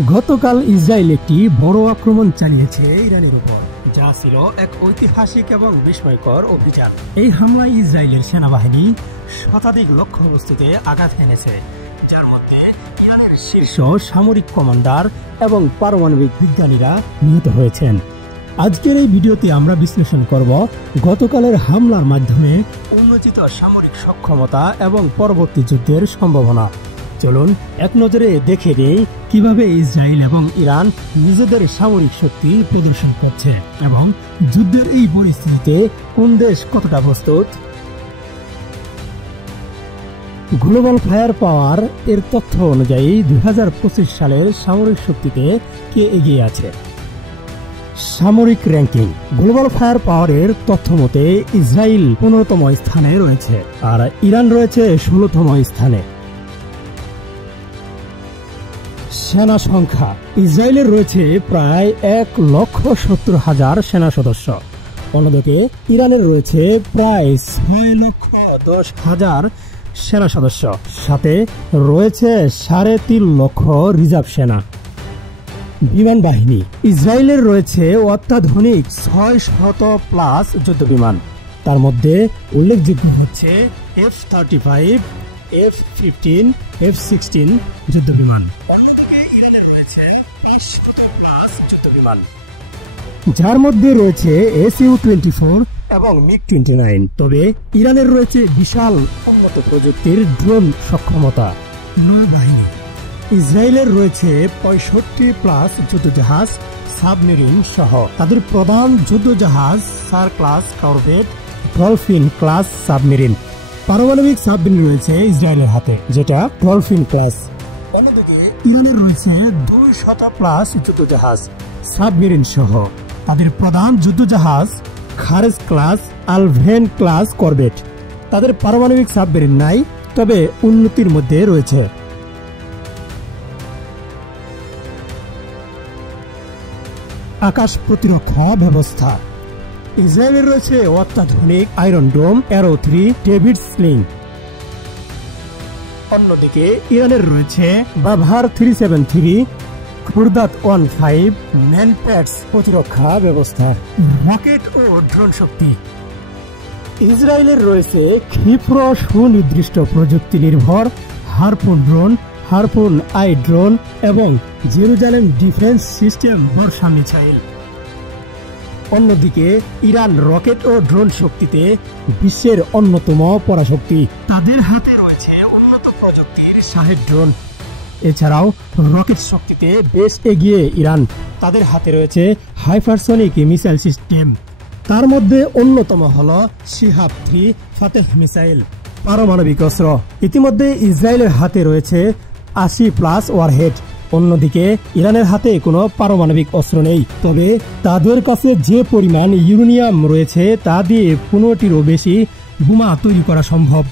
গতকাল ইসরায়েল একটি বড় আক্রমণ চালিয়েছে ইরানের উপর, যা ছিল এক ঐতিহাসিক এবং বিস্ময়কর অভিযান। এই হামলায় ইসরায়েলের সেনাবাহিনী শতাধিক লক্ষ্যবস্তুতে আঘাত এনেছে, যার মধ্যে ইরানের শীর্ষ সামরিক কমান্ডার এবং পারমাণবিক বিজ্ঞানীরা নিহত হয়েছেন। আজকের এই ভিডিওতে আমরা বিশ্লেষণ করব গতকালের হামলার মাধ্যমে উন্মোচিত সামরিক সক্ষমতা এবং পরবর্তী যুদ্ধের সম্ভাবনা। চলুন এক নজরে দেখে নেই কিভাবে ইসরায়েল এবং ইরান নিজেদের সামরিক শক্তি প্রদর্শন করছে এবং যুদ্ধের এই পরিস্থিতিতে কোন দেশ কতটা প্রস্তুত। গ্লোবাল ফায়ার পাওয়ার এর তথ্য অনুযায়ী 2025 সালের সামরিক শক্তিতে কে এগিয়ে আছে। সামরিক র্যাঙ্কিং গ্লোবাল ফায়ার পাওয়ারের তথ্য মতে ইসরায়েল 15তম স্থানে রয়েছে আর ইরান রয়েছে 16তম স্থানে। সেনা সংখ্যা ইসরায়েলের রয়েছে প্রায় 1,70,000 সেনা সদস্য, অন্যদিকে ইরানের রয়েছে প্রায় 6,10,000 সেনা সদস্য, সাথে রয়েছে 3.5 লক্ষ রিজার্ভ সেনা। বিমান বাহিনী ইসরায়েলের রয়েছে অত্যাধুনিক 600+ যুদ্ধ বিমান, তার মধ্যে উল্লেখযোগ্য হচ্ছে F-35, F-15, F-16 যুদ্ধ বিমান। যার মধ্যে রয়েছে Su-24 এবং MiG-29। তবে ইরানের রয়েছে বিশাল উন্নত প্রযুক্তির ড্রোন সক্ষমতা। নৌবাহিনী ইসরায়েলের রয়েছে 65+ যুদ্ধজাহাজ, সাবমেরিন সহ। তাদের প্রধান যুদ্ধজাহাজ Saar class corvette, Dolphin class submarine. পারমাণবিক সাবমেরিন রয়েছে ইসরায়েলের হাতে, যেটা ডলফিন ক্লাস। অন্যদিকে ইরানের রয়েছে 200+ যুদ্ধজাহাজ, সাবমেরিন সহ। তাদের প্রধান যুদ্ধজাহাজ খারেজ ক্লাস, আলভেন ক্লাস করবেট। তাদের পারমাণবিক সাবমেরিন নাই, তবে উন্নতির মধ্যে রয়েছে। আকাশ প্রতিরক্ষা ব্যবস্থা ইসরায়েলের রয়েছে অত্যাধুনিক আয়রন ডোম, অ্যারো 3, ডেভিড স্লিং। অন্যদিকে ইরানের রয়েছে বাভার 373, খুরদাত 15 ম্যানপ্যাডস প্রতিরক্ষা ব্যবস্থা, রকেট ও ড্রোন শক্তি। ইসরায়েলের রয়েছে ক্ষিপ্র সুনির্দিষ্ট প্রযুক্তি নির্ভর harpoon drone, harpoon I drone এবং জেরুজালেম ডিফেন্স সিস্টেম বর্ষা মিসাইল। অন্যদিকে ইরান রকেট ও ড্রোন শক্তিতে বিশ্বের অন্যতম পরাশক্তি। তাদের হাতে রয়েছে উন্নত প্রযুক্তির শাহেদ ড্রোন। এছাড়াও রকেট শক্তিতে বেশ এগিয়ে ইরান। তাদের হাতে রয়েছে হাইপারসনিক মিসাইল সিস্টেম। তার মধ্যে অন্যতম হল শিহাব-3 ফাতেহ মিসাইল। পারমাণবিক অস্ত্র ইতিমধ্যে ইসরায়েলের হাতে রয়েছে 80+ ওয়ারহেড। অন্যদিকে ইরানের হাতে কোনো পারমাণবিক অস্ত্র নেই, তবে তাদের কাছে যে পরিমাণ ইউরেনিয়াম রয়েছে তা দিয়ে 15টিরও বেশি বোমা তৈরি করা সম্ভব।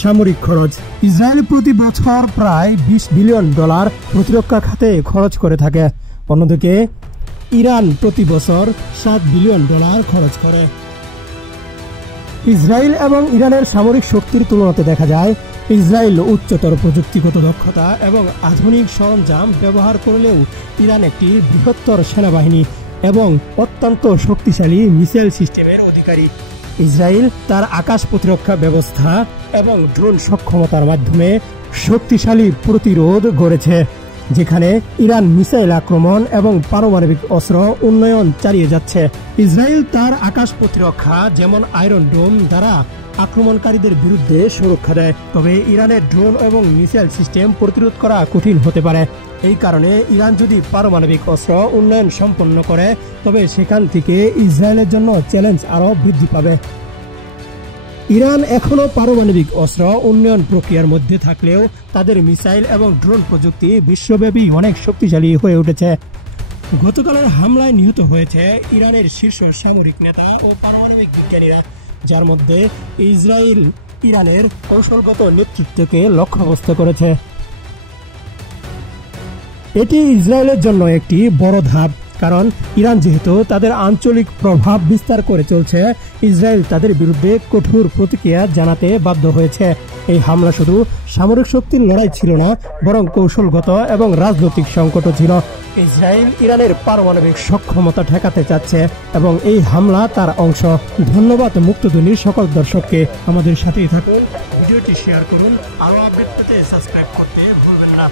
সামরিক খরচ ইসরায়েল প্রতি বছর প্রায় $20 বিলিয়ন প্রতিরক্ষা খাতে খরচ করে থাকে। অন্যদিকে ইরান প্রতি বছর $7 বিলিয়ন খরচ করে। ইসরায়েল এবং ইরানের সামরিক শক্তির তুলনাতে দেখা যায় ইসরায়েল উচ্চতর প্রযুক্তিগত দক্ষতা এবং আধুনিক সরঞ্জাম ব্যবহার করলেও ইরান একটি বৃহত্তর সেনাবাহিনী এবং অত্যন্ত শক্তিশালী মিসাইল সিস্টেমের অধিকারী। ইসরায়েল তার আকাশ প্রতিরক্ষা ব্যবস্থা এবং ড্রোন সক্ষমতার মাধ্যমে শক্তিশালী প্রতিরোধ গড়েছে, যেখানে ইরান মিসাইল আক্রমণ এবং পারমাণবিক অস্ত্র উন্নয়ন চালিয়ে যাচ্ছে। ইসরায়েল তার আকাশ প্রতিরক্ষা যেমন আয়রন ডোম দ্বারা আক্রমণকারীদের বিরুদ্ধে সুরক্ষা দেয়, তবে ইরানের ড্রোন এবং মিসাইল সিস্টেম প্রতিরোধ করা কঠিন হতে পারে। এই কারণে ইরান যদি পারমাণবিক অস্ত্র উন্নয়ন সম্পন্ন করে, তবে সেখান থেকে ইসরায়েলের জন্য চ্যালেঞ্জ আরও বৃদ্ধি পাবে। ইরান এখনও পারমাণবিক অস্ত্র উন্নয়ন প্রক্রিয়ার মধ্যে থাকলেও তাদের মিসাইল এবং ড্রোন প্রযুক্তি বিশ্বব্যাপী অনেক শক্তিশালী হয়ে উঠেছে। গতকালের হামলায় নিহত হয়েছে ইরানের শীর্ষ সামরিক নেতা ও পারমাণবিক বিজ্ঞানীরা, যার মধ্যে ইসরায়েল ইরানের কৌশলগত নেতৃত্বকে লক্ষ্যবস্তু করেছে। এটি ইসরায়েলের জন্য একটি বড় ধাপ, কারণ ইরান যেহেতু তাদের আঞ্চলিক প্রভাব বিস্তার করে চলছে, ইসরায়েল তাদের বিরুদ্ধে কঠোর প্রতিক্রিয়া জানাতে বাধ্য হয়েছে। এই হামলা শুধু সামরিক শক্তির লড়াই ছিল না, বরং কৌশলগত এবং রাজনৈতিক সংকটও ছিল। ইসরায়েল ইরানের পারমাণবিক সক্ষমতা ঠেকাতে চাচ্ছে এবং এই হামলা তার অংশ। ধন্যবাদ মুক্তধ্বনির সকল দর্শককে। আমাদের সাথেই থাকুন, ভিডিওটি শেয়ার করুন, আরও আপডেট পেতে সাবস্ক্রাইব করতে ভুলবেন না।